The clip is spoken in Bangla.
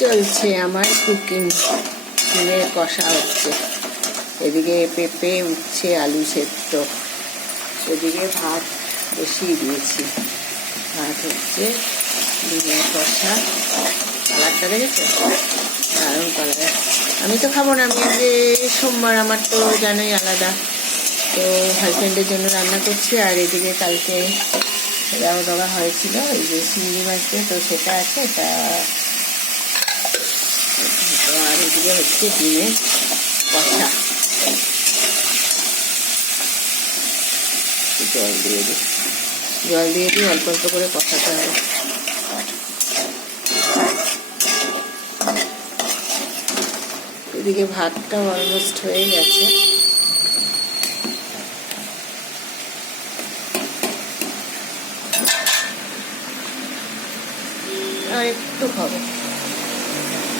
চলছে আমার কুকিং, ডিমের কষা হচ্ছে, এদিকে পেঁপে উঠছে, আলু সেদ্ধ, এদিকে ভাত বসিয়ে দিয়েছি। ভাত হচ্ছে, ডিমের কষা। কালারটা দেখেছো? দারুণ কালার। আমি তো খাবো না, আমি আজকে সোমবার, আমার তো জানোই আলাদা, তো হাজব্যান্ডের জন্য রান্না করছি। আর এদিকে কালকে রাও দেওয়া হয়েছিল এই যে চিংড়ি মাছটা, তো সেটা আছে। তা আর এদিকে হচ্ছে ডিমের কষা। জল দিয়ে দিই অল্প অল্প করে কষাতে হবে। এদিকে ভাতটা অলমোস্ট হয়ে গেছে। আর একটু খাবো।